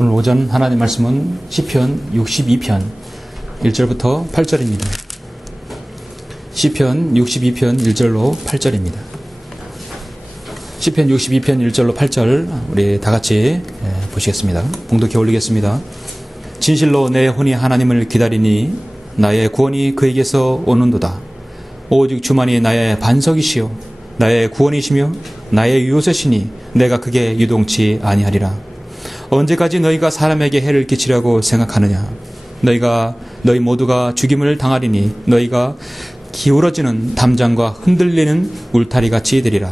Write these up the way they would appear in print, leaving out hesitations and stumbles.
오늘 오전 하나님 말씀은 시편 62편 1절부터 8절입니다. 시편 62편 1절로 8절입니다. 시편 62편 1절로 8절 우리 다 같이 보시겠습니다. 봉독해 올리겠습니다. 진실로 내 혼이 하나님을 기다리니 나의 구원이 그에게서 오는도다. 오직 주만이 나의 반석이시요 나의 구원이시며 나의 요새시니 내가 그게 유동치 아니하리라. 언제까지 너희가 사람에게 해를 끼치려고 생각하느냐. 너희 모두가 죽임을 당하리니 너희가 기울어지는 담장과 흔들리는 울타리같이 되리라.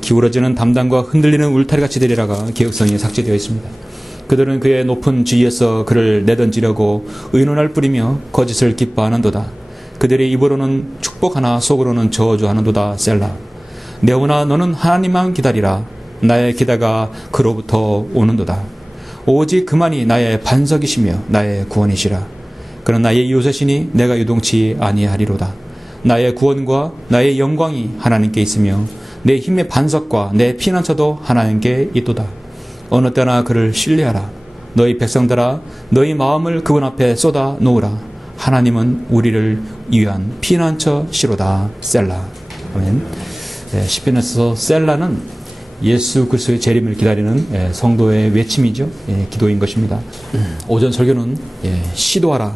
기울어지는 담장과 흔들리는 울타리같이 되리라가 기억성에 삭제되어 있습니다. 그들은 그의 높은 지위에서 그를 내던지려고 의논할 뿌리며 거짓을 기뻐하는도다. 그들의 입으로는 축복하나 속으로는 저주하는도다. 셀라. 내 혼아 너는 하나님만 기다리라. 나의 기다가 그로부터 오는도다. 오직 그만이 나의 반석이시며 나의 구원이시라. 그는 나의 요새시니 내가 유동치 아니하리로다. 나의 구원과 나의 영광이 하나님께 있으며 내 힘의 반석과 내 피난처도 하나님께 있도다. 어느 때나 그를 신뢰하라. 너희 백성들아 너희 마음을 그분 앞에 쏟아 놓으라. 하나님은 우리를 위한 피난처시로다. 셀라. 아멘. 시편에서 셀라는 예수 그리스도의 재림을 기다리는 성도의 외침이죠. 기도인 것입니다. 오전 설교는 시도하라,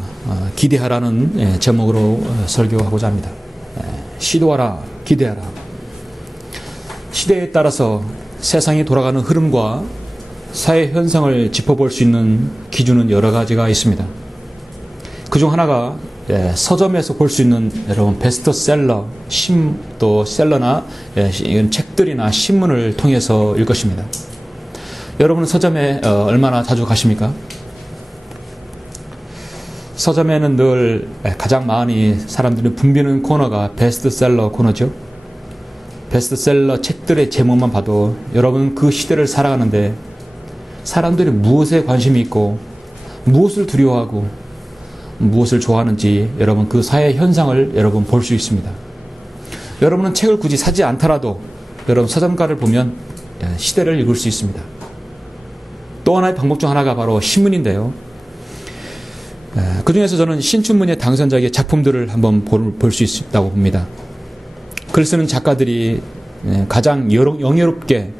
기대하라는 제목으로 설교하고자 합니다. 시도하라, 기대하라. 시대에 따라서 세상이 돌아가는 흐름과 사회 현상을 짚어볼 수 있는 기준은 여러 가지가 있습니다. 그중 하나가 서점에서 볼 수 있는 여러분 베스트셀러, 또 셀러나 이런 책들이나 신문을 통해서 일 것입니다. 여러분은 서점에 얼마나 자주 가십니까? 서점에는 늘 가장 많이 사람들이 붐비는 코너가 베스트셀러 코너죠. 베스트셀러 책들의 제목만 봐도 여러분 그 시대를 살아가는데 사람들이 무엇에 관심이 있고 무엇을 두려워하고 무엇을 좋아하는지 여러분 그 사회 현상을 여러분 볼 수 있습니다. 여러분은 책을 굳이 사지 않더라도 여러분 서점가를 보면 시대를 읽을 수 있습니다. 또 하나의 방법 중 하나가 바로 신문인데요. 그 중에서 저는 신춘문예 당선자의 작품들을 한번 볼 수 있다고 봅니다. 글 쓰는 작가들이 가장 영예롭게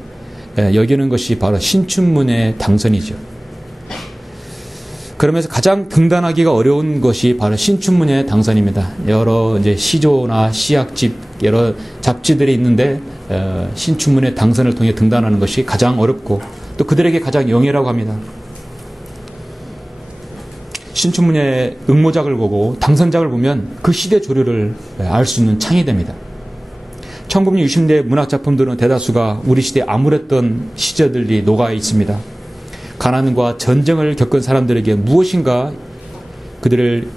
여기는 것이 바로 신춘문예 당선이죠. 그러면서 가장 등단하기가 어려운 것이 바로 신춘문예 당선입니다. 여러 이제 시조나 시약집 여러 잡지들이 있는데 신춘문예 당선을 통해 등단하는 것이 가장 어렵고 또 그들에게 가장 영예라고 합니다. 신춘문예 응모작을 보고 당선작을 보면 그 시대 조류를 알 수 있는 창이 됩니다. 1960년대 문학작품들은 대다수가 우리 시대에 암울했던 시절들이 녹아 있습니다. 가난과 전쟁을 겪은 사람들에게 무엇인가 그들을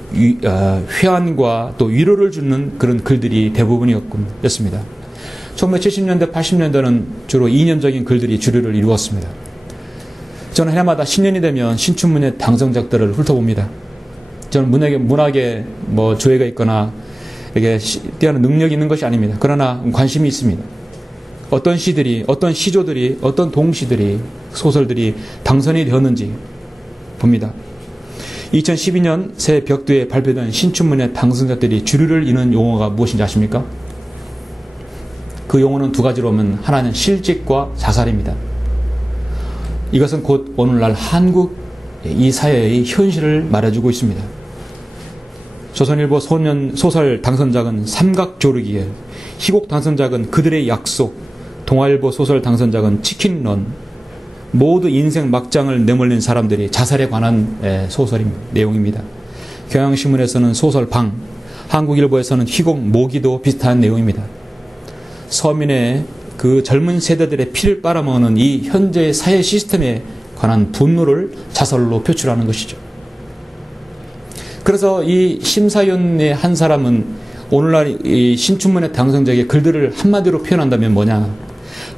회한과 또 위로를 주는 그런 글들이 대부분이었습니다. 1970년대, 80년대는 주로 이념적인 글들이 주류를 이루었습니다. 저는 해마다 10년이 되면 신춘문예 당선작들을 훑어봅니다. 저는 문학에 조예가 있거나 이게 뛰어난 능력이 있는 것이 아닙니다. 그러나 관심이 있습니다. 어떤 시들이, 어떤 시조들이, 어떤 동시들이, 소설들이 당선이 되었는지 봅니다. 2012년 새 벽두에 발표된 신춘문예 당선자들이 주류를 이루는 용어가 무엇인지 아십니까? 그 용어는 두 가지로 보면 하나는 실직과 자살입니다. 이것은 곧 오늘날 한국 이 사회의 현실을 말해주고 있습니다. 조선일보 소설 당선작은 삼각조르기에, 희곡 당선작은 그들의 약속, 동아일보 소설 당선작은 치킨런, 모두 인생 막장을 내몰린 사람들이 자살에 관한 내용입니다. 경향신문에서는 소설 방, 한국일보에서는 희곡 모기도 비슷한 내용입니다. 서민의 그 젊은 세대들의 피를 빨아먹는 이 현재의 사회 시스템에 관한 분노를 자살로 표출하는 것이죠. 그래서 이 심사위원의 한 사람은 오늘날 이 신춘문예 당선자의 글들을 한마디로 표현한다면 뭐냐?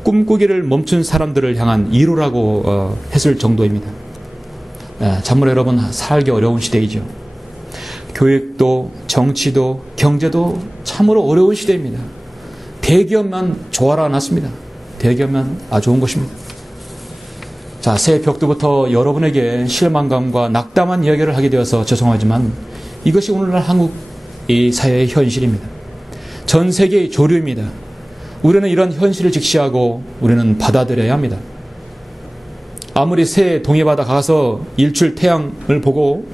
꿈꾸기를 멈춘 사람들을 향한 위로라고 했을 정도입니다. 참으로 여러분 살기 어려운 시대이죠. 교육도 정치도 경제도 참으로 어려운 시대입니다. 대기업만 좋아라 놨습니다. 대기업만 좋은 것입니다. 자, 새해 벽두부터 여러분에게 실망감과 낙담한 이야기를 하게 되어서 죄송하지만 이것이 오늘날 한국의 사회의 현실입니다. 전 세계의 조류입니다. 우리는 이런 현실을 직시하고 우리는 받아들여야 합니다. 아무리 새해 동해바다 가서 일출 태양을 보고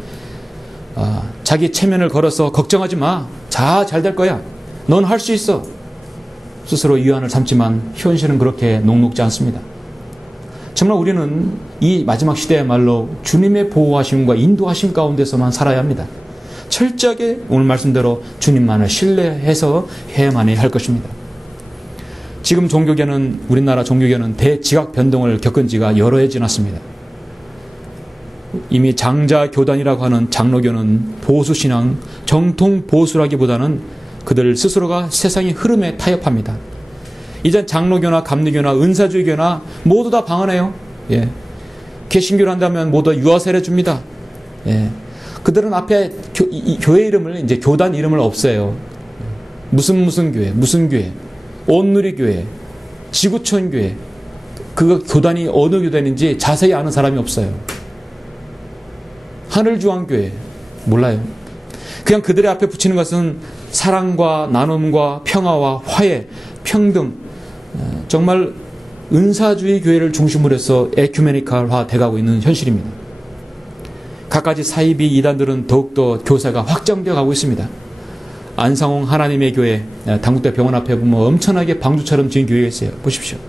자기 체면을 걸어서 걱정하지 마. 잘 될 거야. 넌 할 수 있어. 스스로 위안을 삼지만 현실은 그렇게 녹록지 않습니다. 정말 우리는 이 마지막 시대야말로 주님의 보호하심과 인도하심 가운데서만 살아야 합니다. 철저하게 오늘 말씀대로 주님만을 신뢰해서 해야만 할 것입니다. 지금 종교계는, 우리나라 종교계는 대지각 변동을 겪은 지가 여러 해 지났습니다. 이미 장자교단이라고 하는 장로교는 보수신앙, 정통 보수라기보다는 그들 스스로가 세상의 흐름에 타협합니다. 이젠 장로교나 감리교나 은사주의교나 모두 다 방언해요. 예. 개신교를 한다면 모두 유아세례 줍니다. 예. 그들은 앞에 교회 이름을, 이제 교단 이름을 없애요. 무슨 교회, 무슨 교회, 온누리교회, 지구촌교회, 그 교단이 어느 교단인지 자세히 아는 사람이 없어요. 하늘주왕교회, 몰라요. 그냥 그들의 앞에 붙이는 것은 사랑과 나눔과 평화와 화해, 평등, 정말 은사주의 교회를 중심으로 해서 에큐메니칼화 돼가고 있는 현실입니다. 갖가지 사이비 이단들은 더욱더 교사가 확장되어 가고 있습니다. 안상홍 하나님의 교회, 당국대 병원 앞에 보면 엄청나게 방주처럼 지은 교회가 있어요. 보십시오.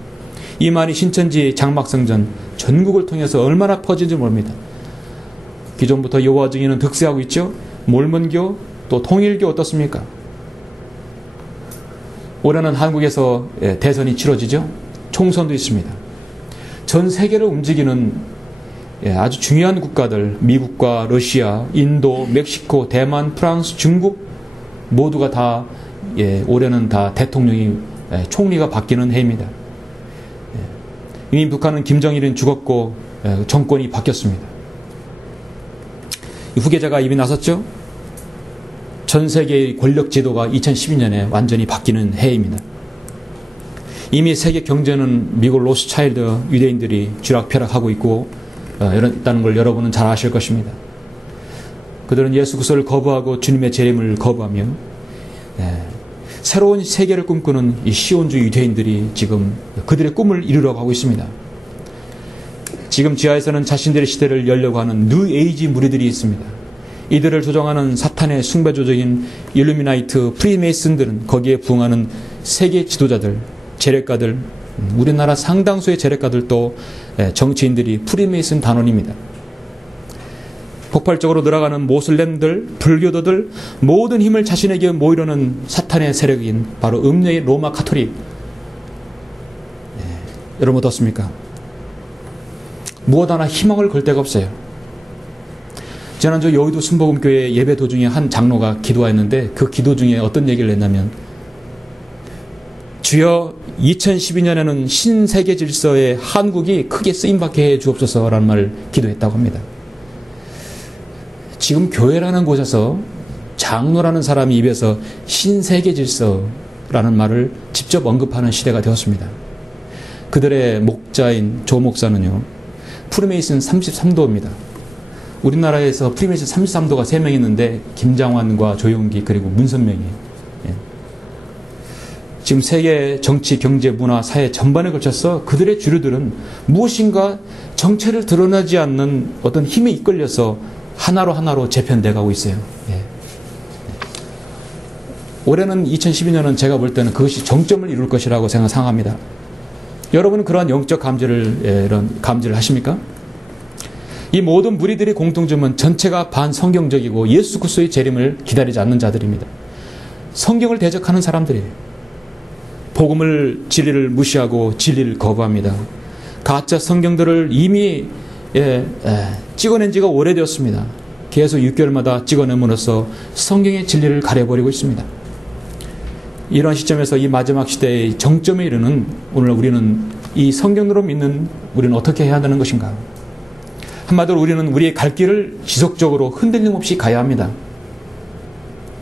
이만희 신천지 장막성전 전국을 통해서 얼마나 퍼진지 모릅니다. 기존부터 여호와 증인은 득세하고 있죠. 몰몬교, 또 통일교 어떻습니까? 올해는 한국에서 대선이 치러지죠. 총선도 있습니다. 전 세계를 움직이는 아주 중요한 국가들, 미국과 러시아, 인도, 멕시코, 대만, 프랑스, 중국 모두가 다 올해는 다 대통령이 총리가 바뀌는 해입니다. 이미 북한은 김정일은 죽었고 정권이 바뀌었습니다. 후계자가 이미 나섰죠. 전 세계의 권력 지도가 2012년에 완전히 바뀌는 해입니다. 이미 세계 경제는 미국 로스차일드 유대인들이 쥐락펴락하고 있다는 걸 여러분은 잘 아실 것입니다. 그들은 예수 그리스도를 거부하고 주님의 재림을 거부하며 새로운 세계를 꿈꾸는 이 시온주의 유대인들이 지금 그들의 꿈을 이루려고 하고 있습니다. 지금 지하에서는 자신들의 시대를 열려고 하는 뉴에이지 무리들이 있습니다. 이들을 조종하는 사탄의 숭배조적인 일루미나이트, 프리메이슨들은 거기에 부응하는 세계 지도자들, 재래가들, 우리나라 상당수의 재래가들도 정치인들이 프리메이슨 단원입니다. 폭발적으로 늘어가는 모슬렘들, 불교도들, 모든 힘을 자신에게 모이려는 사탄의 세력인 바로 음녀의 로마 카톨릭. 여러분 어떻습니까? 무엇 하나 희망을 걸 데가 없어요. 지난주 여의도 순복음교회 예배 도중에 한 장로가 기도했는데 그 기도 중에 어떤 얘기를 했냐면, 주여 2012년에는 신세계 질서에 한국이 크게 쓰임받게 해 주옵소서라는 말을 기도했다고 합니다. 지금 교회라는 곳에서 장로라는 사람이 입에서 신세계 질서라는 말을 직접 언급하는 시대가 되었습니다. 그들의 목자인 조 목사는요, 프리메이슨 33도입니다. 우리나라에서 프리메이슨 33도가 3명 있는데 김장환과 조용기 그리고 문선명이에요. 지금 세계 정치, 경제, 문화, 사회 전반에 걸쳐서 그들의 주류들은 무엇인가 정체를 드러나지 않는 어떤 힘에 이끌려서 하나로 재편돼 가고 있어요. 올해는 2012년은 제가 볼 때는 그것이 정점을 이룰 것이라고 생각합니다. 여러분은 그러한 영적 이런 감지를 하십니까? 이 모든 무리들의 공통점은 전체가 반성경적이고 예수 그리스도의 재림을 기다리지 않는 자들입니다. 성경을 대적하는 사람들이에요. 복음을, 진리를 무시하고 진리를 거부합니다. 가짜 성경들을 이미 찍어낸 지가 오래되었습니다. 계속 6개월마다 찍어냄으로써 성경의 진리를 가려버리고 있습니다. 이런 시점에서 이 마지막 시대의 정점에 이르는 오늘 우리는 이 성경으로 믿는 우리는 어떻게 해야 하는 것인가? 한마디로 우리는 우리의 갈 길을 지속적으로 흔들림 없이 가야 합니다.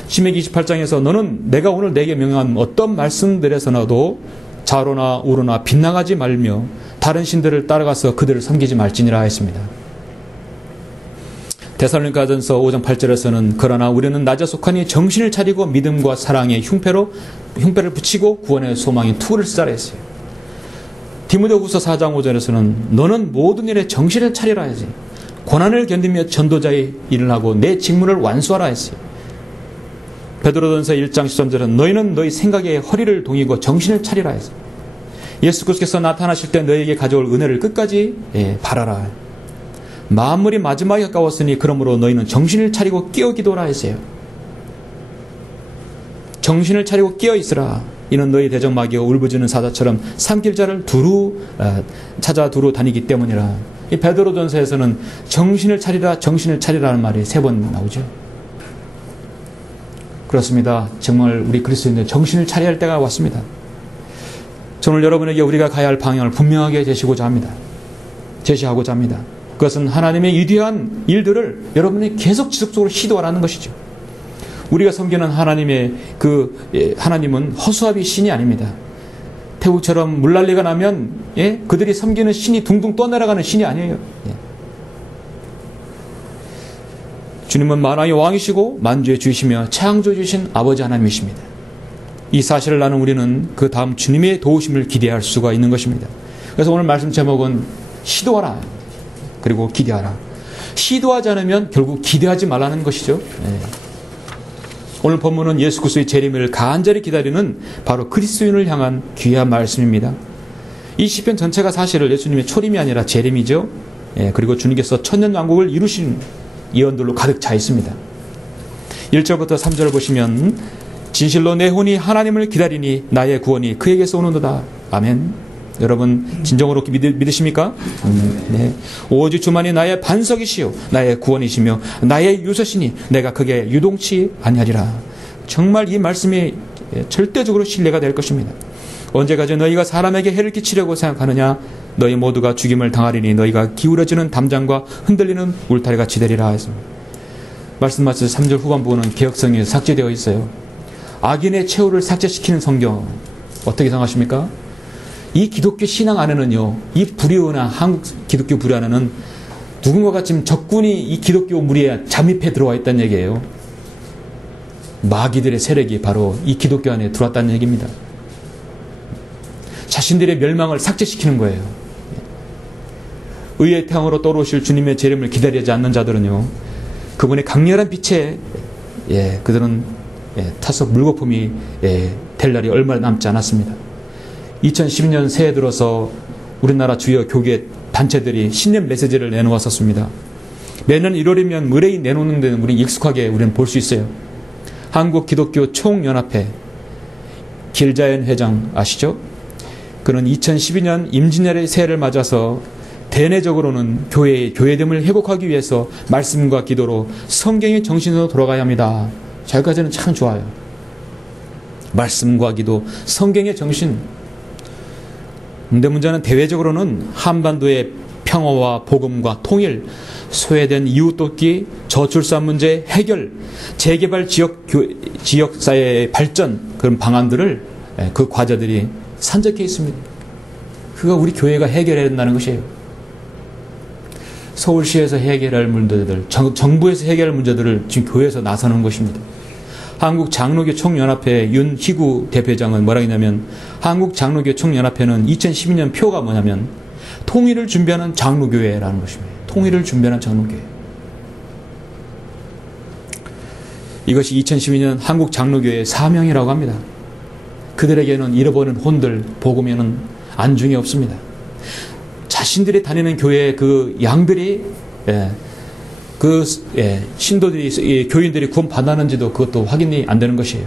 신명기 28장에서 너는 내가 오늘 내게 명한 어떤 말씀들에서나도 좌로나 우로나 빗나가지 말며 다른 신들을 따라가서 그들을 섬기지 말지니라 했습니다. 데살로니가전서 5장 8절에서는 그러나 우리는 낮에 속하니 정신을 차리고 믿음과 사랑의 흉배를 붙이고 구원의 소망인 투구를 쓰자라 했어요. 디모데후서 4장 5절에서는 너는 모든 일에 정신을 차리라 하지 고난을 견디며 전도자의 일을 하고 내 직무를 완수하라 했어요. 베드로전서 1장 13절은 너희는 너희 생각에 허리를 동이고 정신을 차리라 했어요. 예수 그리스도께서 나타나실 때 너희에게 가져올 은혜를 끝까지 바라라. 만물이 마지막에 가까웠으니 그러므로 너희는 정신을 차리고 깨어 기도라 했어요. 정신을 차리고 깨어 있으라. 이는 너희 대적마귀가 울부짖는 사자처럼 삼킬 자를 찾아 두루 다니기 때문이라. 이 베드로전서에서는 정신을 차리라는 말이 3번 나오죠. 그렇습니다. 정말 우리 그리스도인들 정신을 차려야 할 때가 왔습니다. 오늘 여러분에게 우리가 가야 할 방향을 분명하게 제시하고자 합니다. 그것은 하나님의 위대한 일들을 여러분이 계속 지속적으로 시도하라는 것이죠. 우리가 섬기는 하나님은 허수아비 신이 아닙니다. 태국처럼 물난리가 나면 그들이 섬기는 신이 둥둥 떠내려가는 신이 아니에요. 주님은 만왕의 왕이시고 만주의 주이시며 창조주신 아버지 하나님이십니다. 이 사실을 나는 우리는 그 다음 주님의 도우심을 기대할 수가 있는 것입니다. 그래서 오늘 말씀 제목은 시도하라 그리고 기대하라. 시도하지 않으면 결국 기대하지 말라는 것이죠. 오늘 본문은 예수 그리스도의 재림을 간절히 기다리는 바로 그리스도인을 향한 귀한 말씀입니다. 이 시편 전체가 사실은 예수님의 초림이 아니라 재림이죠. 그리고 주님께서 천년왕국을 이루신 예언들로 가득 차 있습니다. 1절부터 3절을 보시면 진실로 내 혼이 하나님을 기다리니 나의 구원이 그에게서 오는도다. 아멘. 여러분 진정으로 믿으십니까? 네. 오직 주만이 나의 반석이시요 나의 구원이시며 나의 유서시니 내가 그게 유동치 아니하리라. 정말 이 말씀이 절대적으로 신뢰가 될 것입니다. 언제까지 너희가 사람에게 해를 끼치려고 생각하느냐? 너희 모두가 죽임을 당하리니 너희가 기울어지는 담장과 흔들리는 울타리같이 되리라 했습니다. 말씀하신 3절 후반부는 개역성에 삭제되어 있어요. 악인의 최후를 삭제시키는 성경 어떻게 생각하십니까? 이 기독교 신앙 안에는요, 이 불의나 한국 기독교 불의 안에는 누군가가 지금 적군이 이 기독교 무리에 잠입해 들어와 있다는 얘기예요. 마귀들의 세력이 바로 이 기독교 안에 들어왔다는 얘기입니다. 자신들의 멸망을 삭제시키는 거예요. 의의 태양으로 떠오르실 주님의 재림을 기다리지 않는 자들은요, 그분의 강렬한 빛에 그들은 타서 물거품이 될 날이 얼마 남지 않았습니다. 2012년 새해 들어서 우리나라 주요 교계 단체들이 신년 메시지를 내놓았었습니다. 매년 1월이면 의뢰인 내놓는 데는 우리는 익숙하게 우리는 볼 수 있어요. 한국 기독교 총연합회 길자연 회장 아시죠? 그는 2012년 임진년의 새해를 맞아서 대내적으로는 교회됨을 회복하기 위해서 말씀과 기도로 성경의 정신으로 돌아가야 합니다. 저기까지는 참 좋아요. 말씀과 기도, 성경의 정신. 근데 문제는 대외적으로는 한반도의 평화와 복음과 통일, 소외된 이웃돕기, 저출산 문제 해결, 재개발 지역사회의 발전, 그런 방안들을 그 과제들이 산적해 있습니다. 그거 우리 교회가 해결해야 된다는 것이에요. 서울시에서 해결할 문제들, 정부에서 해결할 문제들을 지금 교회에서 나서는 것입니다. 한국 장로교 총연합회 윤희구 대표장은 뭐라 했냐면, 한국 장로교 총연합회는 2012년 표가 뭐냐면 통일을 준비하는 장로교회라는 것입니다. 통일을 준비하는 장로교회. 이것이 2012년 한국 장로교회의 사명이라고 합니다. 그들에게는 잃어버린 혼들, 복음에는 안중이 없습니다. 자신들이 다니는 교회의 그 양들이 신도들이, 교인들이 구원 받았는지도 그것도 확인이 안 되는 것이에요.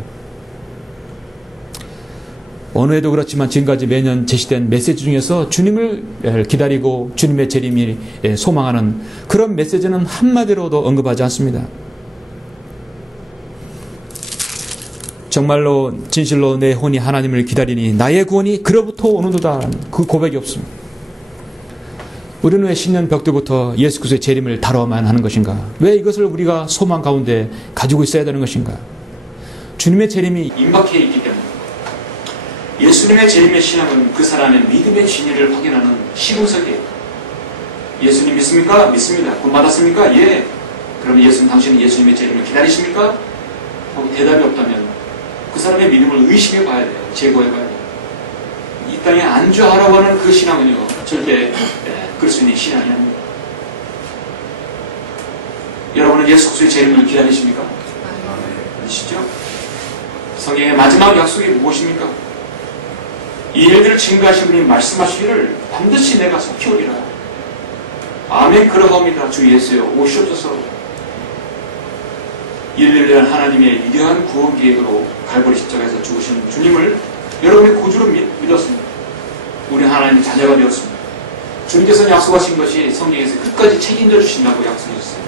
어느 해도 그렇지만 지금까지 매년 제시된 메시지 중에서 주님을 기다리고 주님의 재림이 소망하는 그런 메시지는 한마디로도 언급하지 않습니다. 정말로 진실로 내 혼이 하나님을 기다리니 나의 구원이 그로부터 오는도다. 그 고백이 없습니다. 우리는 왜 신년 벽두부터 예수 그리스도의 재림을 다뤄야만 하는 것인가? 왜 이것을 우리가 소망 가운데 가지고 있어야 되는 것인가? 주님의 재림이 임박해 있기 때문에 예수님의 재림의 신앙은 그 사람의 믿음의 진위를 확인하는 시금석이에요. 예수님 믿습니까? 믿습니다. 구원 받았습니까? 예. 그럼 당신은 예수님의 재림을 기다리십니까? 하고 대답이 없다면 그 사람의 믿음을 의심해 봐야 돼요. 재고해 봐야 돼요. 이 땅에 안주하라고 하는 그 신앙은요, 절대 그럴 수 있는 신앙이 아닙니다. 여러분은 예수 그리스도의 재림을 기다리십니까? 아니시죠? 성경의 마지막 약속이 무엇입니까? 이 일들을 증거하신 분이 말씀하시기를 반드시 내가 속히 오리라. 아멘. 그러하옵니다. 주 예수여 오시옵소서. 인류를 위한 하나님의 위대한 구원 계획으로 갈보리 십자가에서 죽으신 주님을 여러분의 구주로 믿었습니다. 우리 하나님의 자녀가 되었습니다. 주님께서는 약속하신 것이 성경에서 끝까지 책임져 주신다고 약속해 주셨어요.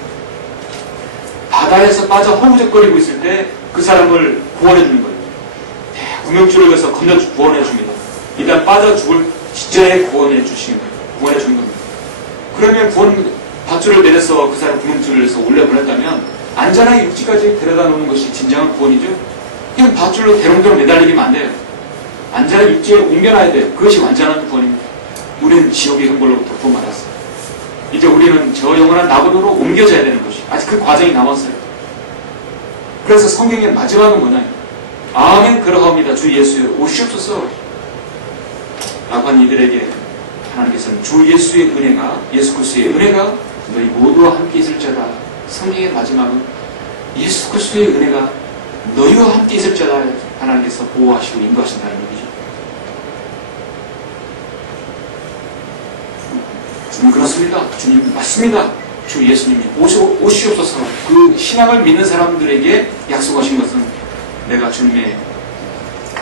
바다에서 빠져 허우적거리고 있을 때 그 사람을 구원해 주는 거예요. 구명줄을 해서 건져 구원해 줍니다. 일단 빠져 죽을 직전에 구원해 주시는 거예요. 구원해 주는 겁니다. 그러면 구원 밧줄을 내려서 그 사람 구명줄을 해서 올려보냈다면 안전하게 육지까지 데려다 놓는 것이 진정한 구원이죠. 그냥 밧줄로 대롱대롱 매달리기만 안 돼요. 안전하게 육지에 옮겨놔야 돼요. 그것이 완전한 구원입니다. 우리는 지옥의 형벌로부터 구원받았어요. 이제 우리는 저 영원한 낙원으로 옮겨져야 되는 것이 아직 그 과정이 남았어요. 그래서 성경의 마지막은 뭐냐? 아멘. 그러하옵니다. 주 예수여 오시옵소서. 라고 한 이들에게 하나님께서는 주 예수의 은혜가, 예수 그리스도의 은혜가 너희 모두와 함께 있을지어다. 성경의 마지막은 예수 그리스도의 은혜가 너희와 함께 있을지어다. 하나님께서 보호하시고 인도하신다는 얘기죠. 주님 그렇습니다. 주님 맞습니다. 주 예수님이 오시옵소서. 그 신앙을 믿는 사람들에게 약속하신 것은 내가 주님의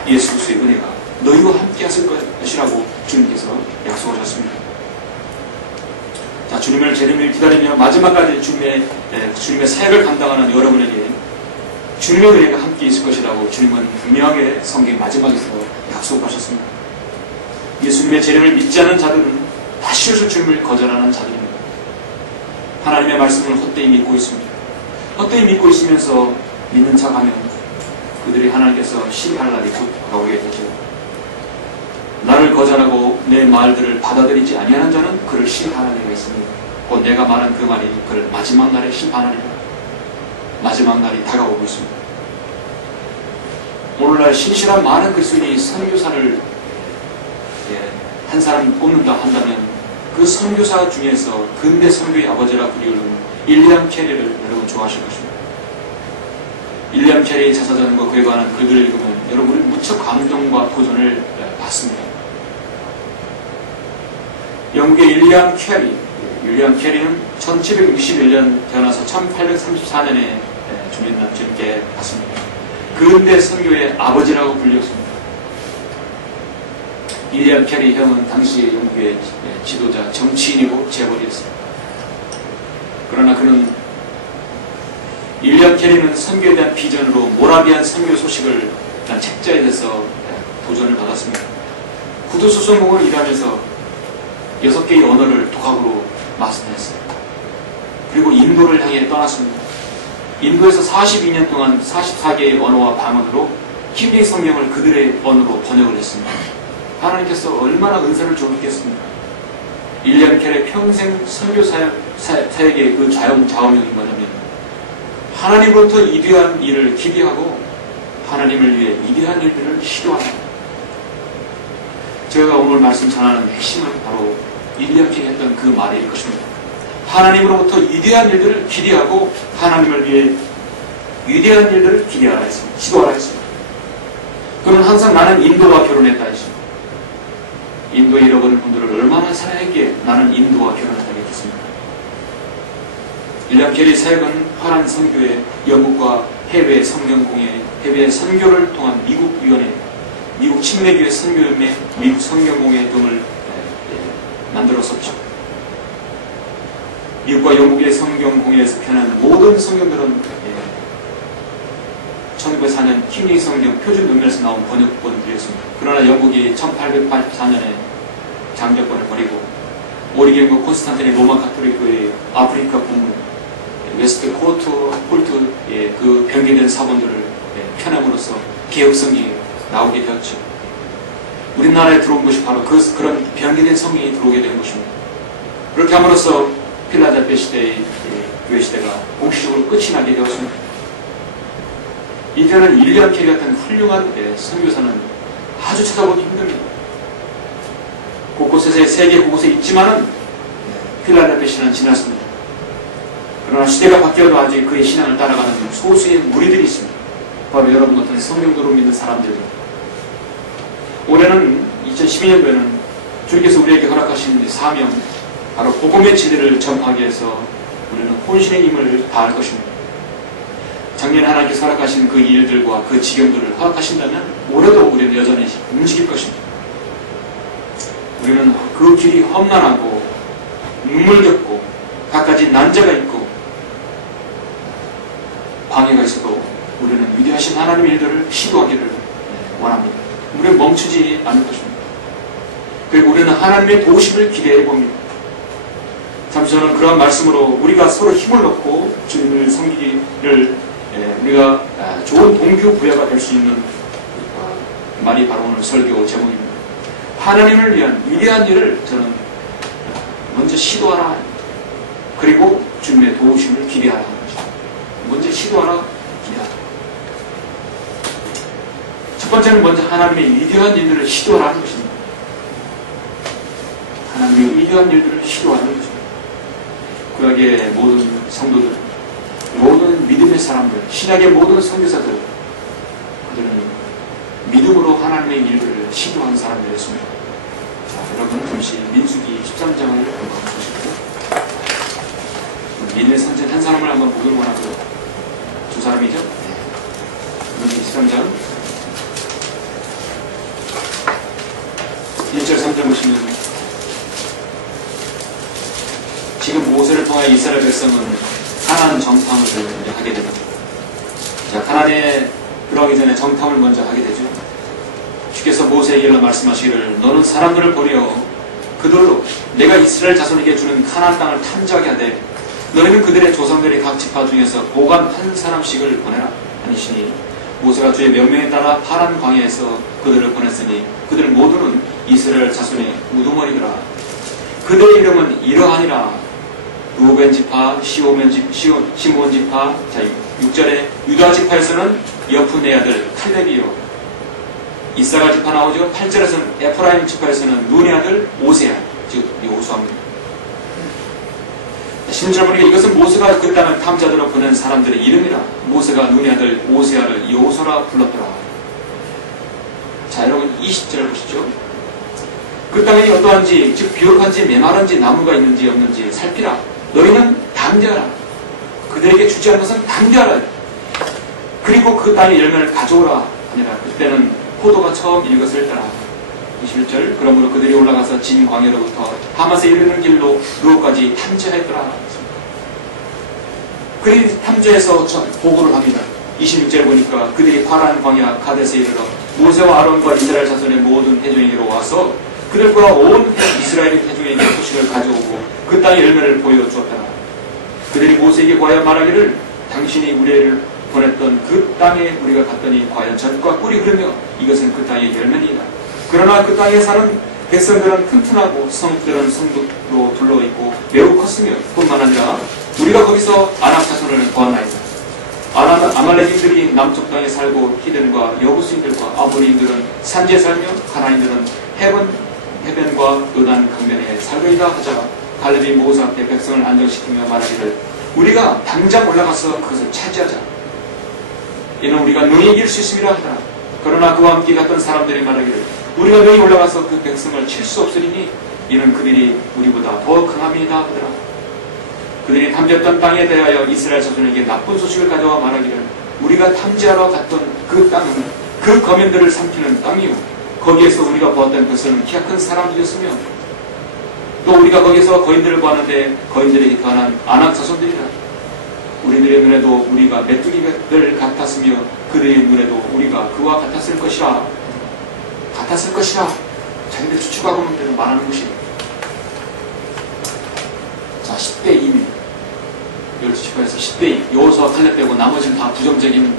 예수 그리스도의 은혜가 너희와 함께 하실 것이라고 주님께서 약속하셨습니다. 자, 주님을 재림을 기다리며 마지막까지 주님의 사역을 감당하는 여러분에게 주님의 은혜가 함께 있을 것이라고 주님은 분명하게 성경 마지막에서 약속하셨습니다. 예수님의 재림을 믿지 않은 자들은 다시 오실 주님을 거절하는 자들입니다. 하나님의 말씀을 헛되이 믿고 있습니다. 헛되이 믿고 있으면서 믿는 척하면 그들이 하나님께서 시기할 날이 곧 다가오게 되죠. 나를 거절하고 내 말들을 받아들이지 아니하는 자는 그를 심판하는 이가 있습니다. 곧 내가 말한 그 말이 그를 마지막 날에 심판하리라. 마지막 날이 다가오고 있습니다. 오늘날 신실한 많은 그리스도인이 선교사를 한 사람 뽑는다 한다면 그 선교사 중에서 근대 선교의 아버지라 불리우는 윌리엄 캐리를 여러분 좋아하실 것입니다. 윌리엄 캐리의 자서전과 그에 관한 글들을 읽으면 여러분이 무척 감동과 도전을 받습니다. 영국의 윌리엄 캐리는 1761년 태어나서 1834년에 주님께 갔습니다. 근대 선교의 아버지라고 불렸습니다. 윌리엄 캐리 형은 당시의 영국의 지도자, 정치인이고 재벌이었습니다. 그러나 그는 윌리엄 캐리는 선교에 대한 비전으로 모라비안 선교 소식을 책자에 대해서 도전을 받았습니다. 구두수송공을 일하면서 6개의 언어를 독학으로 마스터했어요. 그리고 인도를 향해 떠났습니다. 인도에서 42년 동안 44개의 언어와 방언으로 히브리 성경을 그들의 언어로 번역을 했습니다. 하나님께서 얼마나 은사를 주었겠습니까? 윌리엄 캐리의 평생 선교 사역의 그 좌우명이 뭐냐면 하나님으로부터 이대한 일을 기대하고 하나님을 위해 이대한 일들을 시도하다. 제가 오늘 말씀 전하는 핵심은 바로 윌리엄 캐리 했던 그 말일 것입니다. 하나님으로부터 이대한 일들을 기대하고 하나님을 위해 위대한 일들을 기대하라 했습니다. 시도하라 했습니다. 그는 항상 나는 인도와 결혼했다 했습니다. 인도에 잃어버린 분들을 얼마나 사랑했기에 나는 인도와 결혼하겠습니까? 윌리엄 캐리 사역은 화란 선교회, 영국과 해외 성경공회, 해외 선교를 통한 미국위원회, 미국 침례교회 선교연맹, 미국 성경공회 등을 만들었었죠. 미국과 영국의 성경공회에서 편한 모든 성경들은 1904년 킹리 성경 표준 논면에서 나온 번역본들이었습니다. 그러나 영국이 1884년에 장벽권을 버리고 오리겐과 콘스탄티니 로마 카톨릭교의 아프리카 본문 웨스트 홀트의 그 변경된 사본들을 편함으로써 개혁성이 나오게 되었죠. 우리나라에 들어온 것이 바로 그런 변개된 성령이 들어오게 된 것입니다. 그렇게 함으로써 필라델피아 시대의 교회 시대가 공식적으로 끝이 나게 되었습니다. 이때는 1년 캐리 같은 훌륭한 선교사는 아주 찾아보기 힘듭니다. 곳곳에 세계 곳곳에 있지만은 필라델피아 시대는 지났습니다. 그러나 시대가 바뀌어도 아직 그의 신앙을 따라가는 소수의 무리들이 있습니다. 바로 여러분 같은 성령도로 믿는 사람들입니다. 올해는 2012년도에는 주님께서 우리에게 허락하신 사명, 바로 복음의 진리를 전파하기 위해서 우리는 혼신의 힘을 다할 것입니다. 작년에 하나님께서 허락하신 그 일들과 그 지경들을 허락하신다면 올해도 우리는 여전히 움직일 것입니다. 우리는 그 길이 험난하고 눈물겹고 갖가지 난제가 있고 방해가 있어도 우리는 위대하신 하나님의 일들을 시도하기를 원합니다. 우리는 멈추지 않을 것입니다. 그리고 우리는 하나님의 도우심을 기대해 봅니다. 참 저는 그런 말씀으로 우리가 서로 힘을 얻고 주님을 섬기기를 우리가 좋은 동기부여가 될 수 있는 말이 바로 오늘 설교 제목입니다. 하나님을 위한 위대한 일을 저는 먼저 시도하라. 그리고 주님의 도우심을 기대하라 하는 것입니다. 먼저 시도하라, 기대하라. 첫 번째는 먼저 하나님의 위대한 일들을 시도하라 하는 것입니다. 하나님의 위대한 일들을 시도하는 것입니다. 구약의 모든 성도들, 모든 믿음의 사람들, 신약의 모든 선교사들, 그들은 믿음으로 하나님의 일들을 시도하는 사람들이었습니다. 자, 여러분 잠시 민수기 13장을 한번 보시고요. 민의 선진 한 사람을 한번 보기를 원하고요. 두 사람이죠? 민수기 13장 1절 3절 보시면 지금 모세를 통하여 이스라엘 백성은 가나안 정탐을 하게 됩니다. 자, 가나안에 들어가기 전에 정탐을 먼저 하게 되죠. 주께서 모세에게 말씀하시기를 너는 사람들을 버려 그들로 내가 이스라엘 자손에게 주는 가나안 땅을 탐지하게 하되 너희는 그들의 조상들의 각 지파 중에서 보관 한 사람씩을 보내라 하니시니 모세가 주의 명령에 따라 파란 광야에서 그들을 보냈으니 그들 모두는 이스라엘 자손의 우두머리더라. 그들의 이름은 이러하니라. 루벤 지파, 시몬 지파, 자, 6절에 유다 지파에서는 여푼의 아들 칼렙이요. 이사갈 지파 나오죠. 8절에서는 에프라임 지파에서는 눈의 아들 오세야, 즉 여호수아입니다. 10절 보니까 이것은 모세가 그 땅을 탐자들로 보낸 사람들의 이름이라. 모세가 눈의 아들 오세야를 여호수아라 불렀더라. 자, 여러분 20절 보시죠. 그 땅이 어떠한지, 즉 비옥한지 메마른지 나무가 있는지 없는지 살피라. 너희는 담대하라. 그들에게 주지 않은 것은 담대하라. 그리고 그 땅의 열매를 가져오라 하니라. 그때는 포도가 처음 익었을 때라. 21절 그러므로 그들이 올라가서 진 광야로부터 하맛에 이르는 길로 루까지 탐지하였더라. 그들이 탐지해서 보고를 합니다. 26절에 보니까 그들이 파란 광야 가데스에 이르러 모세와 아론과 이스라엘 자손의 모든 회중에게로 와서 그들과 온 이스라엘의 회중에게 소식을 가져오고 그 땅의 열매를 보여주었더라. 그들이 모세에게 과연 말하기를 당신이 우리를 보냈던 그 땅에 우리가 갔더니 과연 젖과 꿀이 흐르며 이것은 그 땅의 열매니이다. 그러나 그 땅에 사는 백성들은 튼튼하고 성들은 성도로 둘러있고 매우 컸으며 뿐만 아니라 우리가 거기서 아낙 자손을 보았나이다. 아말렉인들이 남쪽 땅에 살고 히든과 여부스인들과 아모리인들은 산지에 살며 가나안인들은 해변과 요단 강변에 살고있다 하자 갈렙이 모세 앞에 백성을 안정시키며 말하기를 우리가 당장 올라가서 그것을 차지하자. 이는 우리가 능히 이길 수 있음이라 하더라. 그러나 그와 함께 갔던 사람들이 말하기를 우리가 능히 올라가서 그 백성을 칠 수 없으리니 이는 그들이 우리보다 더 강함이다 하더라. 그들이 탐지했던 땅에 대하여 이스라엘 자손에게 나쁜 소식을 가져와 말하기를 우리가 탐지하러 갔던 그 땅은 그 거민들을 삼키는 땅이요 거기에서 우리가 보았던 것은 키가 큰 사람들이었으며 또 우리가 거기서 거인들을 보았는데 거인들에게 태어난 아낙 자손들이라. 우리들의 눈에도 우리가 메뚜기들 같았으며 그들의 눈에도 우리가 그와 같았을 것이라. 같았을 것이라. 자기들 추측하고 있는 대로 말하는 것이. 자, 10대 2입니다. 12지파에서 10대 2. 여호수아 칼렙 빼고 나머지는 다 부정적인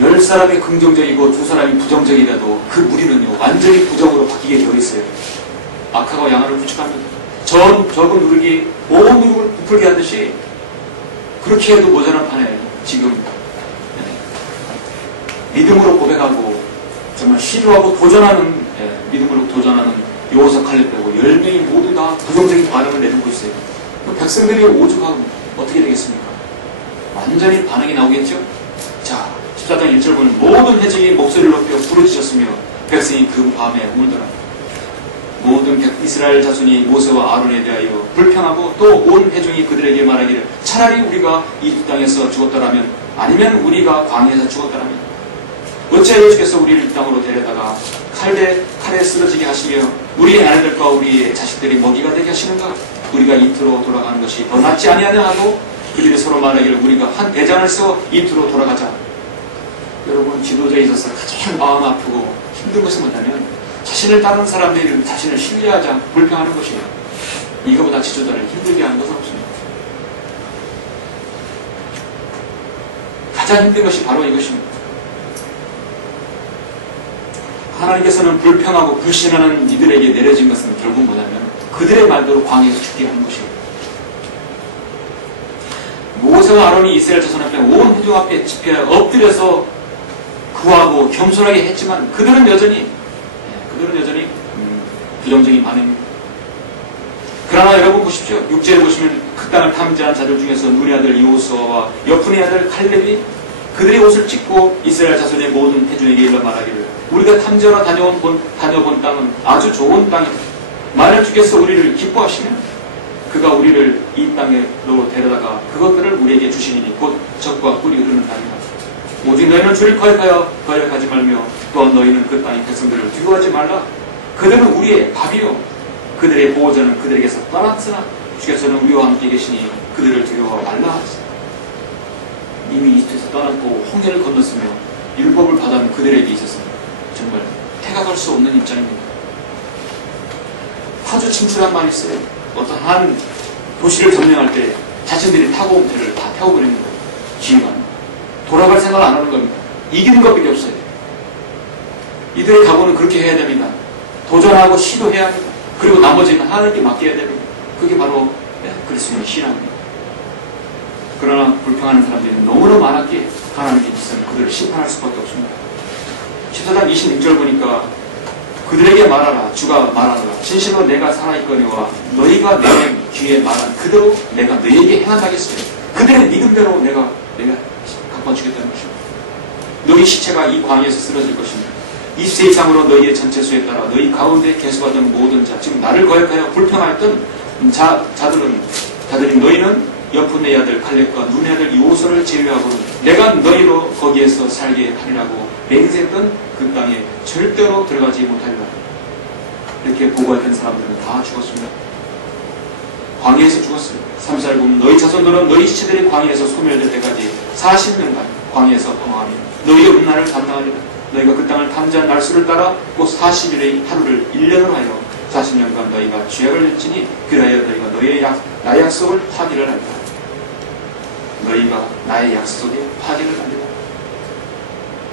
10사람이 긍정적이고 2사람이 부정적이라도 그 무리는요 완전히 부정으로 바뀌게 되어 있어요. 악하고 양아를 구축합니다. 적은 누르기 온 누룩을 부풀게 하듯이 그렇게 해도 모자란 판에 지금 믿음으로 고백하고 정말 시도하고 도전하는 믿음으로 도전하는 요호사 칼렙 빼고 10명이 모두 다 부정적인 반응을 내놓고 있어요. 백성들이 오죽하면 어떻게 되겠습니까? 완전히 반응이 나오겠죠? 자, 14장 1절 보면 모든 회중이 목소리를 높여 부르짖었으며 백성이 그 밤에 울더라. 모든 이스라엘 자손이 모세와 아론에 대하여 불평하고 또 온 회중이 그들에게 말하기를 차라리 우리가 이 땅에서 죽었더라면 아니면 우리가 광야에서 죽었더라면 어찌하여 주께서 우리를 이 땅으로 데려다가 칼에 쓰러지게 하시며 우리의 아내들과 우리의 자식들이 먹이가 되게 하시는가? 우리가 이트로 돌아가는 것이 더 낫지 아니하냐 하고 그들이 서로 말하기를 우리가 한 대장을 써 이트로 돌아가자. 여러분, 지도자에 있어서 가장 마음 아프고 힘든 것은 뭐냐면 자신을 따르는 사람들이 자신을 신뢰하자 불평하는 것이에요. 이거보다 지도자를 힘들게 하는 것은 없습니다. 가장 힘든 것이 바로 이것입니다. 하나님께서는 불평하고 불신하는 이들에게 내려진 것은 결국 뭐냐면 그들의 말대로 광야에서 죽게 하는 것이에요. 모세와 아론이 이스라엘 자손 앞에 온 회중 앞에 집회에 엎드려서 구하고 겸손하게 했지만 그들은 여전히 부정적인 반응입니다. 그러나 여러분 보십시오. 6절에 보시면 그 땅을 탐지한 자들 중에서 눈의 아들 여호수아와 여푼의 아들 칼렙이 그들의 옷을 찢고 이스라엘 자손의 모든 회중에게 일러 말하기를 우리가 탐지하러 다녀본 땅은 아주 좋은 땅이다. 만일 주께서 우리를 기뻐하시면 그가 우리를 이 땅으로 데려다가 그것들을 우리에게 주시니 곧 젖과 꿀이 흐르는 땅이다. 오직 너희는 주를 거역하지 말며 또한 너희는 그 땅의 백성들을 두려워하지 말라. 그들은 우리의 밥이요 그들의 보호자는 그들에게서 떠났으나 주께서는 우리와 함께 계시니 그들을 두려워 말라 하시다. 이미 이집트에서 떠났고 홍해를 건넜으며 율법을 받은 그들에게 있어서 정말 태각할 수 없는 입장입니다. 파주 침출한 말이 있어요. 어떤 한 도시를 점령할 때 자신들이 타고 온 배를 다 태워버리는 거예요. 지휘관. 돌아갈 생각을 안 하는 겁니다. 이기는 것밖에 없어요. 이들의 각오는 그렇게 해야 됩니다. 도전하고 시도해야 합니다. 그리고 나머지는 하나님께 맡겨야 됩니다. 그게 바로 그리스도의 신앙입니다. 그러나 불평하는 사람들이 너무나 많았기에 하나님께서는 그들을 심판할 수밖에 없습니다. 14장 26절 보니까 그들에게 말하라. 주가 말하라. 진실로 내가 살아있거니와 너희가 내 귀에 말한 그대로 내가 너희에게 행한다겠어요. 그들의 믿음대로 내가 갚아주겠다는 것입니다. 너희 시체가 이 광야에서 쓰러질 것입니다. 20세 이상으로 너희의 전체 수에 따라 너희 가운데 계수받은 모든 자, 지금 나를 거역하여 불평하였던 자들이 너희는 여푼의 아들 칼렙과 눈의 아들 여호수아를 제외하고는 내가 너희로 거기에서 살게 하리라고 맹세했던 그 땅에 절대로 들어가지 못하리라. 이렇게 보고했던 사람들은 다 죽었습니다. 광야에서 죽었어요. 3절 보면 너희 자손들은 너희 시체들이 광야에서 소멸될 때까지 40년간 광야에서 방황하며 너희의 음란을 감당하리라. 너희가 그 땅을 탐지한 날수를 따라 곧 40일의 하루를 1년으로 하여 40년간 너희가 죄악을 냈지니 그리하여 너희가 나의 약속을 파기를 한다. 너희가 나의 약속에 파기를 한다.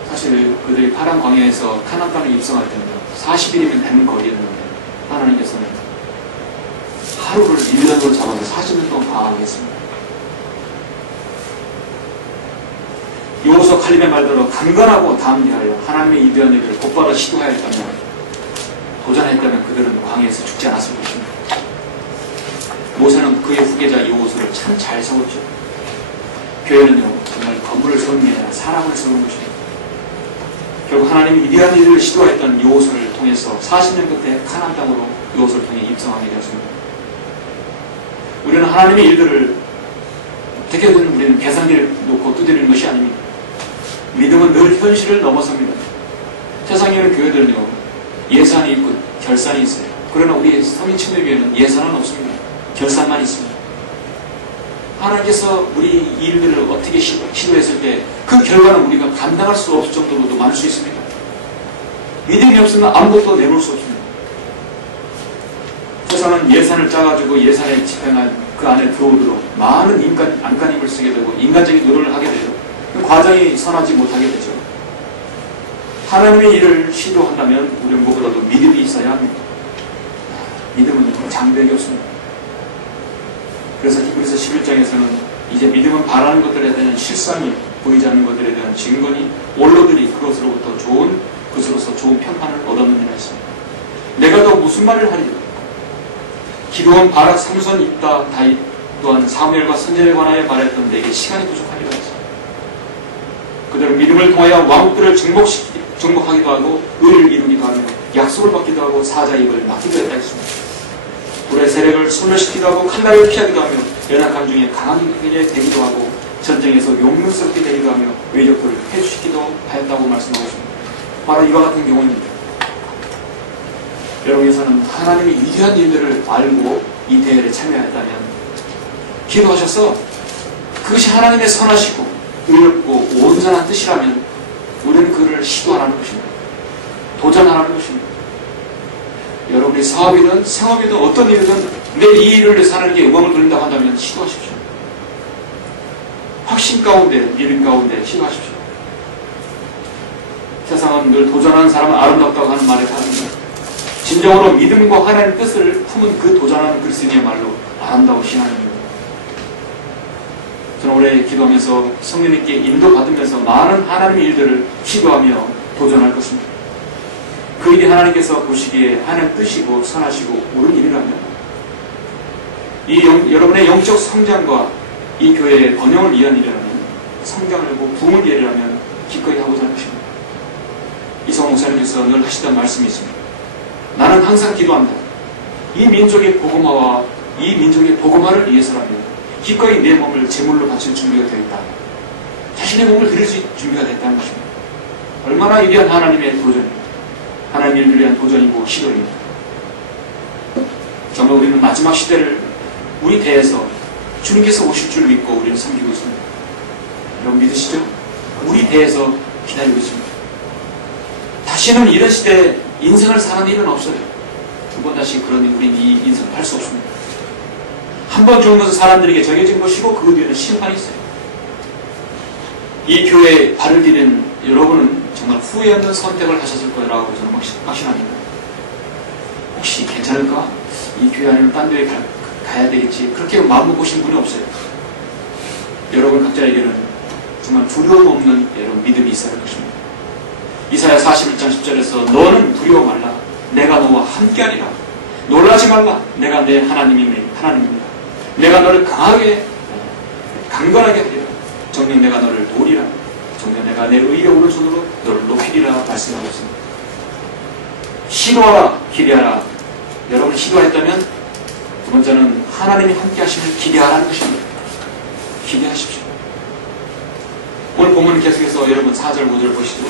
사실 그들이 파란 광야에서 가나안 땅에 입성할 때는 40일이면 되는 거리였는데 하나님께서는 하루를 1년으로 잡아서 40년 동안 방황했습니다. 여호수아 칼렙의 말대로 강건하고 담대하여 하나님의 이대한 일을 곧바로 시도하였다면 도전했다면 그들은 광야에서 죽지 않았을 것입니다. 모세는 그의 후계자 여호수아를 참 잘 세웠죠. 교회는요 정말 건물을 세우는 게 아니라 사람을 세우는 것입니다. 결국 하나님이 위대한 일을 시도했던 여호수아를 통해서 40년 끝에 가나안 땅으로 여호수아를 통해 입성하게 되었습니다. 우리는 하나님의 일들을 어떻게든 우리는 계산기를 놓고 두드리는 것이 아닙니다. 믿음은 늘 현실을 넘어섭니다. 세상에는 교회들은요 예산이 있고 결산이 있어요. 그러나 우리 성인친들교회는 예산은 없습니다. 결산만 있습니다. 하나님께서 우리 일들을 어떻게 시도했을 때 그 결과는 우리가 감당할 수 없을 정도로도 많을 수 있습니다. 믿음이 없으면 아무것도 내놓을 수 없습니다. 세상은 예산을 짜가지고 예산에 집행한 그 안에 들어오도록 많은 안간힘을 쓰게 되고 인간적인 노력을 하게 되죠. 과정이 선하지 못하게 되죠. 하나님의 일을 시도한다면 우리는 무엇보다도 믿음이 있어야 합니다. 믿음은 장벽이 없습니다. 그래서 히브리서 11장에서는 이제 믿음은 바라는 것들에 대한 실상이 보이지 않는 것들에 대한 증거니 원로들이 그것으로부터 그것으로서 좋은 평판을 얻었느니라 했습니다. 내가 더 무슨 말을 하리요? 기도원, 바락, 삼손, 입다, 다윗 또한 사무엘과 선지자에 관하여 말했던 내게 시간이 부족하리라 했습니다. 그들은 믿음을 통하여 왕국들을 정복하기도 하고 의를 이루기도 하며 약속을 받기도 하고 사자의 입을 막기도 했다 했습니다. 불의 세력을 소멸시키기도 하고 칼날을 피하기도 하며 연약함 중에 강한 힘에 되기도 하고 전쟁에서 용맹스럽게 되기도 하며 외적들을 회수시키기도 하였다고 말씀하고 있습니다. 바로 이와 같은 경우입니다. 여러분께서는 하나님의 위대한 일들을 알고 이 대회에 참여했다면 기도하셔서 그것이 하나님의 선하시고 의롭고 온전한 뜻이라면 우리는 그를 시도하라는 것입니다. 도전하라는 것입니다. 여러분의 사업이든 생업이든 어떤 일이든 내 이 일을 위해서 하나님께 영광을 돌린다고 한다면 시도하십시오. 확신 가운데 믿음 가운데 시도하십시오. 세상은 늘 도전하는 사람은 아름답다고 하는 말에 합니다. 진정으로 믿음과 하나님의 뜻을 품은 그 도전하는 그리스도인이야말로 아름다운 신앙입니다. 저는 올해 기도하면서 성령님께 인도받으면서 많은 하나님의 일들을 시도하며 도전할 것입니다. 그 일이 하나님께서 보시기에 하나님의 뜻이고 선하시고 옳은 일이라면 여러분의 영적 성장과 이 교회의 번영을 위한 일이라면 성장을 하고 부흥을 위한 일이라면 기꺼이 하고자 할 것입니다. 이성 목사님께서 늘 하시던 말씀이 있습니다. 나는 항상 기도한다. 이 민족의 복음화와 이 민족의 복음화를 위해서라면 기꺼이 내 몸을 제물로 바칠 준비가 되어 있다. 자신의 몸을 드릴 수 준비가 됐다는 것입니다. 얼마나 위대한 하나님의 도전입니다. 하나님의 일을 위한 도전이고 시도입니다. 정말 우리는 마지막 시대를 우리 대에서 주님께서 오실 줄 믿고 우리는 섬기고 있습니다. 여러분 믿으시죠? 우리 대에서 기다리고 있습니다. 다시는 이런 시대에 인생을 사는 일은 없어요. 두 번 다시 그런 우리는 이 인생을 할 수 없습니다. 한 번 죽은 것은 사람들에게 정해진 것이고 그 뒤에는 심판이 있어요. 이 교회에 발을 디딘 여러분은 정말 후회 없는 선택을 하셨을 거라고 저는 확신합니다. 혹시 괜찮을까? 이 교회 아니면 딴 데에 가야 되겠지. 그렇게 마음먹으신 분이 없어요. 여러분 각자에게는 정말 두려움 없는 여러분 믿음이 있어야 할 것입니다. 이사야 41장 10절에서 너는 두려워 말라. 내가 너와 함께하리라. 놀라지 말라. 내가 내 하나님입니다. 내가 너를 강건하게 하리라. 정녕 내가 너를 도우리라. 정녕 내가 내 의의 오른손으로 너를 높이리라 말씀하고 있습니다. 시도하라. 기대하라. 여러분 시도했다면 두 번째는 하나님이 함께 하심을 기대하라는 것입니다. 기대하십시오. 오늘 본문 계속해서 여러분 4절 5절 보시죠.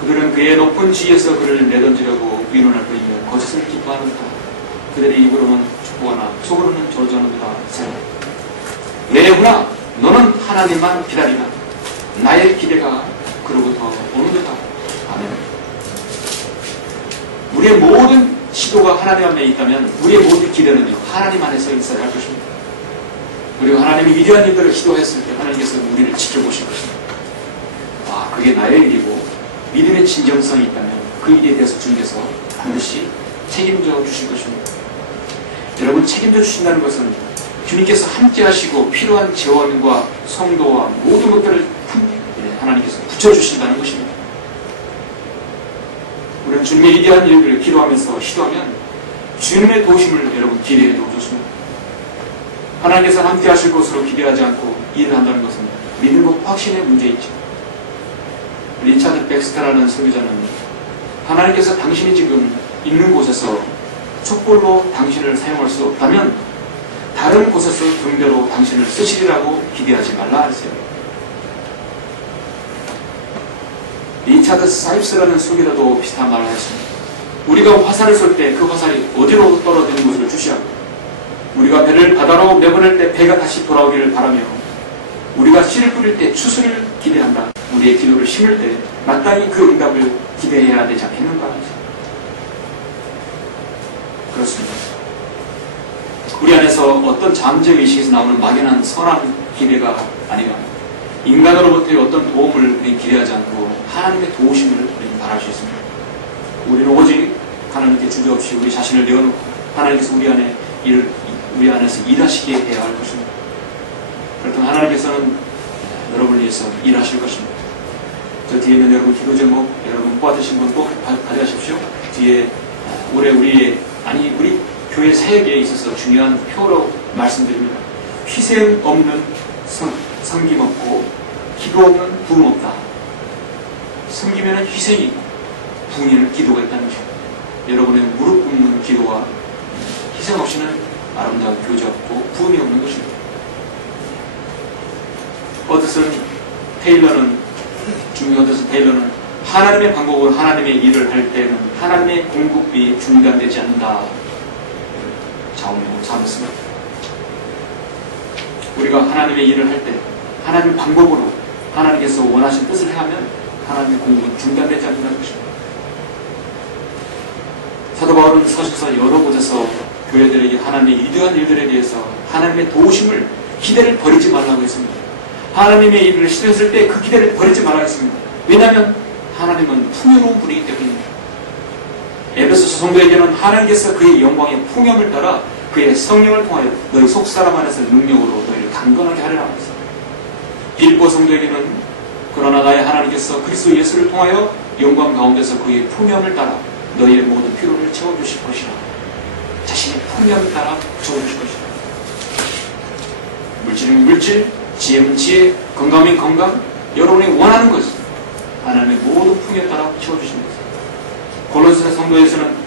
그들은 그의 높은 지위에서 그를 내던지려고 위론할 뿐이며 거짓을 기뻐하는다. 그들의 입으로는 축복하나 속으로는 조르자는도다. 내हु나 너는 하나님만 기다리라. 나의 기대가 그로부터 오는도다. 아멘. 우리의 모든 시도가 하나님 안에 있다면 우리의 모든 기대는 하나님 안에서 있어야 할 것입니다. 그리고 하나님이 위대한 일들을 시도했을 때 하나님께서 우리를 지켜보실 것입니다. 아, 그게 나의 일이고 믿음의 진정성이 있다면 그 일에 대해서 주님께서 반드시 책임져 주실 것입니다. 여러분 책임져 주신다는 것은 주님께서 함께 하시고 필요한 재원과 성도와 모든 것들을 하나님께서 붙여주신다는 것입니다. 우리는 주님의 위대한 일들을 기도하면서 시도하면 주님의 도우심을 여러분 기대해도 좋습니다. 하나님께서 함께 하실 것으로 기대하지 않고 일을 한다는 것은 믿음과 확신의 문제이죠. 리차드 백스터라는 선교자는 하나님께서 당신이 지금 있는 곳에서 촛불로 당신을 사용할 수 없다면 다른 곳에서 등대로 당신을 쓰시리라고 기대하지 말라 했어요. 리차드 사입스라는 선교자도 비슷한 말을 했습니다. 우리가 화살을 쏠 때 그 화살이 어디로 떨어지는 것을 주시하고 우리가 배를 바다로 내보낼 때 배가 다시 돌아오기를 바라며 우리가 씨를 뿌릴 때 추수를 기대한다. 우리의 기도를 심을 때 마땅히 그 응답을 기대해야 되지 않겠는가? 그렇습니다. 우리 안에서 어떤 잠재의식에서 나오는 막연한 선한 기대가 아니라 인간으로부터의 어떤 도움을 우리 기대하지 않고 하나님의 도우심을 우리 바랄 수 있습니다. 우리는 오직 하나님께 주저없이 우리 자신을 내어놓고 하나님께서 우리 안에서 일하시게 해야 할 것입니다. 그렇다면 하나님께서는 여러분을 위해서 일하실 것입니다. 저 뒤에 있는 여러분 기도 제목 여러분 뽑아드신 분 꼭 가져가십시오. 뒤에 올해 우리 교회 사역에 있어서 중요한 표로 말씀드립니다. 희생 없는 섬김 없고 기도 없는 부흥 없다. 섬기면 희생이 있고 부흥에는 기도가 있다는 것입니다. 여러분의 무릎 꿇는 기도와 희생 없이는 아름다운 교제 없고 부흥이 없는 것입니다. 중요 어드슨 테일러는 하나님의 방법으로 하나님의 일을 할 때는 하나님의 공급이 중단되지 않는다. 자원으로 삼았습니다. 우리가 하나님의 일을 할 때 하나님의 방법으로 하나님께서 원하신 뜻을 행하면 하나님의 공급은 중단되지 않는다는 것입니다. 사도 바울은 서식서 여러 곳에서 교회들에게 하나님의 위대한 일들에 대해서 하나님의 도우심을 기대를 버리지 말라고 했습니다. 하나님의 일을 시도했을 때 그 기대를 버리지 말라고 했습니다. 왜냐하면 하나님은 풍요로운 분이기 때문입니다. 에베소서 성도에게는 하나님께서 그의 영광의 풍요를 따라 그의 성령을 통하여 너희 속사람 안에서 능력으로 너희를 강건하게 하리라 하였습니다. 빌립보 성도에게는 그러나 나의 하나님께서 그리스도 예수를 통하여 영광 가운데서 그의 풍요를 따라 너희의 모든 필요를 채워주실 것이라. 자신의 풍요를 따라 채워주실 것이라. 물질은 물질, 지혜는 지혜, 건강은 건강, 여러분이 원하는 것을 하나님의 모든 풍요에 따라 채워주신 것입니다. 골로새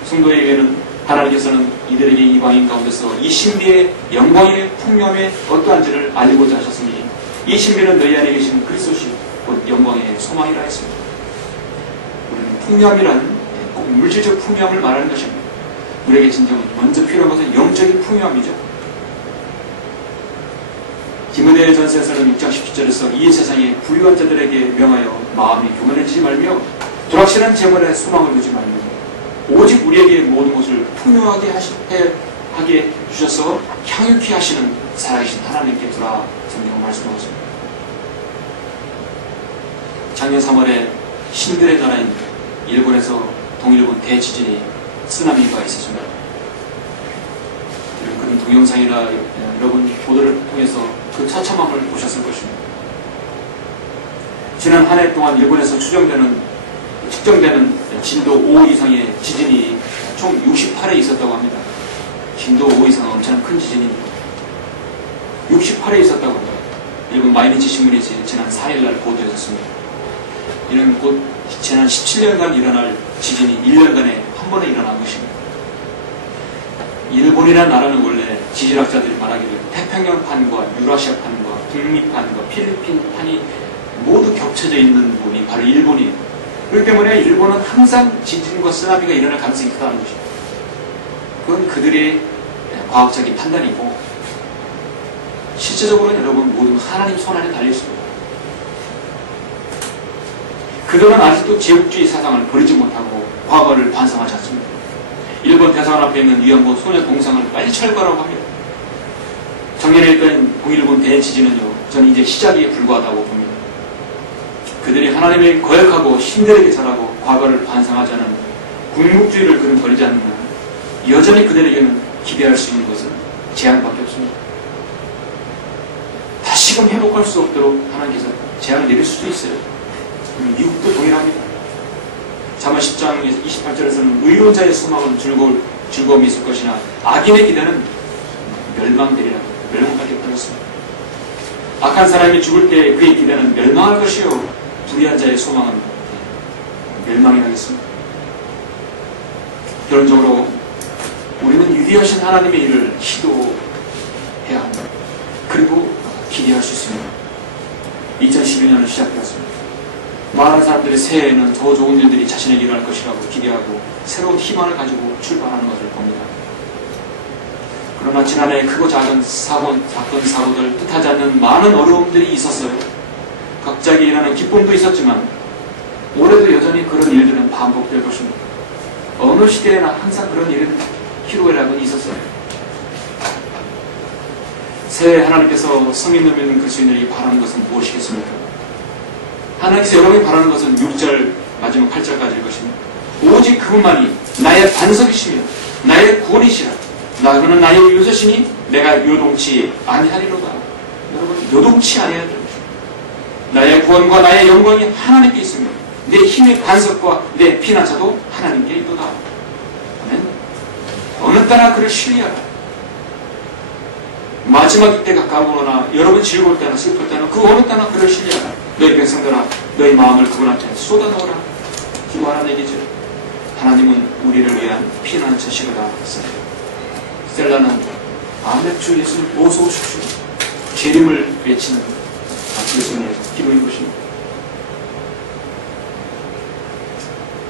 성도에게는 하나님께서는 이들에게 이방인 가운데서 이 신비의 영광의 풍요함의 어떠한지를 알고자 하셨으니 이 신비는 너희 안에 계신 그리스도시 곧 영광의 소망이라 했습니다. 우리는 풍요함이란 꼭 물질적 풍요함을 말하는 것입니다. 우리에게 진정 먼저 필요한 것은 영적인 풍요함이죠. 디모데 전서에서는 6장 17절에서 이 세상의 부유한 자들에게 명하여 마음이 교만해지지 말며 불확실한 재물에 소망을 두지 말며 오직 우리에게 모든 것을 풍요하게 하게 주셔서 향유케 하시는 살아계신 하나님께 두라. 성경은 말씀하고 있습니다. 작년 3월에 신들의 나라인 일본에서 동일본 대지진이 쓰나미가 있었습니다. 그런 동영상이나 여러분 보도를 통해서 그 처참함을 보셨을 것입니다. 지난 한 해 동안 일본에서 측정되는 진도 5 이상의 지진이 총 68회 있었다고 합니다. 진도 5 이상은 엄청난 큰 지진입니다. 68회 있었다고 합니다. 일본 마이니치 신문이 지난 4일날 보도했었습니다. 이는 곧 지난 17년간 일어날 지진이 1년간에 한 번에 일어난 것입니다. 일본이라는 나라는 원래 지질학자들이 말하기를 태평양판과 유라시아판과 북미판과 필리핀판이 모두 겹쳐져 있는 부분이 바로 일본이에요. 그렇기 때문에 일본은 항상 지진과 쓰나미가 일어날 가능성이 크다는 것입니다. 그건 그들의 과학적인 판단이고 실제적으로는 여러분 모든 하나님 손 안에 달려 있습니다. 그들은 아직도 제국주의 사상을 버리지 못하고 과거를 반성하지 않습니다. 일본 대사관 앞에 있는 위안부 소녀 동상을 빨리 철거하라고 합니다. 작년에 있던 동일본 대지진은요, 저는 이제 시작에 불과하다고 봅니다. 그들이 하나님을 거역하고 신들에게 절하고 과거를 반성하지 않은 국묵주의를 그는 버리지 않는 한 여전히 그들에게는 기대할 수 있는 것은 재앙밖에 없습니다. 다시금 회복할 수 없도록 하나님께서 재앙을 내릴 수도 있어요. 미국도 동일합니다. 잠언 10장 28절에서는 의로자의 소망은 즐거움이 있을 것이나 악인의 기대는 멸망되리라. 멸망밖에 없다였습니다. 악한 사람이 죽을 때 그의 기대는 멸망할 것이요 불의한 자의 소망은 멸망이 나겠습니다. 결론적으로 우리는 위대하신 하나님의 일을 시도해야 합니다. 그리고 기대할 수 있습니다. 2012년은 시작되었습니다. 많은 사람들이 새해에는 더 좋은 일들이 자신에게 일어날 것이라고 기대하고 새로운 희망을 가지고 출발하는 것을 봅니다. 그러나 지난해 크고 작은 사건, 사고들 뜻하지 않는 많은 어려움들이 있었어요. 갑자기 일어나는 기쁨도 있었지만 올해도 여전히 그런 일들은 반복될 것입니다. 어느 시대에나 항상 그런 일은 희로애락은 있었어요. 새해 하나님께서 성인 넘는 그리스도인들이 바라는 것은 무엇이겠습니까? 하나님께서 여러분이 바라는 것은 6절 마지막 8절까지일 것입니다. 오직 그분만이 나의 반석이시며 나의 구원이시라. 그는 나의 요새시니 내가 요동치 아니하리로다. 여러분, 요동치 아니하리로다. 나의 구원과 나의 영광이 하나님께 있으며 내 힘의 반석과 내 피난처도 하나님께 있도다. 아멘. 어느 때나 그를 신뢰하라. 마지막 때가 가까우나 여러분 즐거울 때나 슬플 때나 그 어느 때나 그를 신뢰하라. 너희 백성들아 너희 마음을 그분한테 쏟아넣어라. 기도하라는 얘기죠. 하나님은 우리를 위한 피난처시로다. 셀라는 아멘 주 예수님 어서 오십시오. 재림을 외치는 예수님의 기도인 것입니다.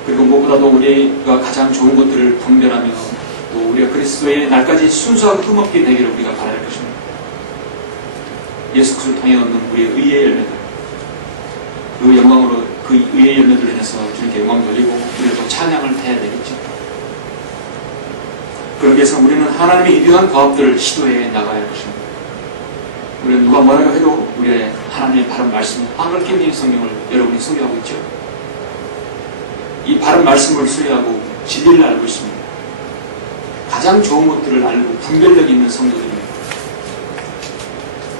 그리고 무엇보다도 우리가 가장 좋은 것들을 분별하며 또 우리가 그리스도의 날까지 순수하고 흠없게 되기를 우리가 바랄 것입니다. 예수 그리스도를 통해 얻는 우리의 의의 열매들, 그 영광으로 그 의의 열매들로 인해서 주님께 영광 돌리고 우리가 또 찬양을 해야 되겠죠. 그러기 위해서 우리는 하나님의 이러한 과업들을 시도해 나가야 할 것입니다. 우리는 누가 뭐라고 해도 우리의 하나님의 바른 말씀, 하늘 캔디 성경을 여러분이 소개하고 있죠. 이 바른 말씀을 소개하고 진리를 알고 있습니다. 가장 좋은 것들을 알고 분별력 있는 성도들입니다.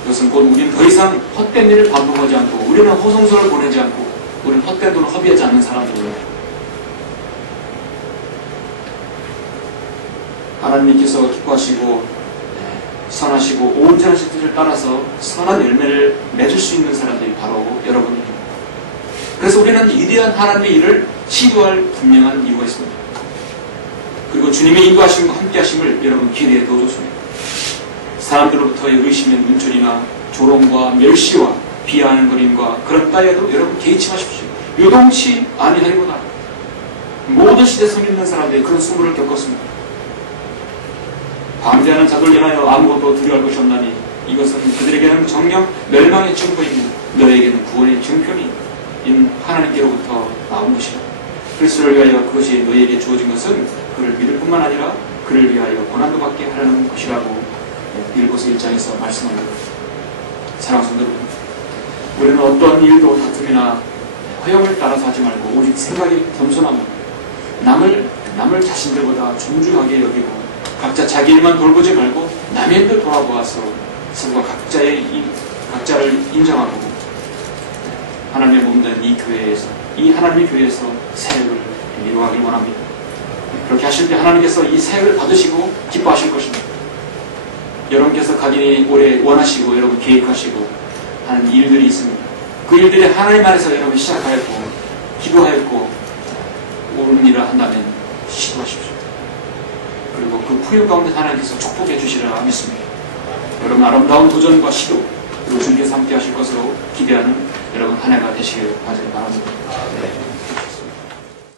이것은 곧 우리는 더 이상 헛된 일을 반복하지 않고 우리는 허송소를 보내지 않고 우리는 헛된 돈을 허비하지 않는 사람들입니다. 하나님께서 기뻐하시고 선하시고 온전하신 뜻을 따라서 선한 열매를 맺을 수 있는 사람들이 바로 여러분입니다. 그래서 우리는 위대한 하나님의 일을 시도할 분명한 이유가 있습니다. 그리고 주님의 인도하심과 함께하심을 여러분 기대에 넣어줬습니다. 사람들로부터의 의심의 눈초리나 조롱과 멸시와 비하하는 거림과 그런 따위에도 여러분 개의치 마십시오. 요동치 아니하리로다. 모든 시대 성 있는 사람들이 그런 수모를 겪었습니다. 방대하는 자들 인하여 아무것도 두려워할 것이 없나니 이것은 그들에게는 정녕 멸망의 증거이며 너에게는 구원의 증표니 인 하나님께로부터 나온 것이라. 그리스도를 위하여 그것이 너희에게 주어진 것은 그를 믿을 뿐만 아니라 그를 위하여 고난도 받게 하려는 것이라고 빌보스 1장에서 말씀합니다. 사랑하는 성도 여러분, 우리는 어떤 일도 다툼이나 허영을 따라서 하지 말고 오직 생각이 겸손하고 남을 자신들보다 존중하게 여기고 각자 자기 일만 돌보지 말고 남의 일도 돌아보아서 서로가 각자를 인정하고 하나님의 몸된 이 교회에서 이 하나님의 교회에서 사역을 이루어가길 원합니다. 그렇게 하실 때 하나님께서 이 사역을 받으시고 기뻐하실 것입니다. 여러분께서 각인이 올해 원하시고 여러분 계획하시고 하는 일들이 있습니다. 그 일들이 하나님 안에서 여러분 시작하였고 기도하였고 옳은 일을 한다면 시도하십시오. 그리고 그 풍요 가운데 하나님께서 축복해 주시리라 믿습니다. 여러분 아름다운 도전과 시도 그리고 주님께서 함께 하실 것으로 기대하는 여러분 한 해가 되시길 바랍니다.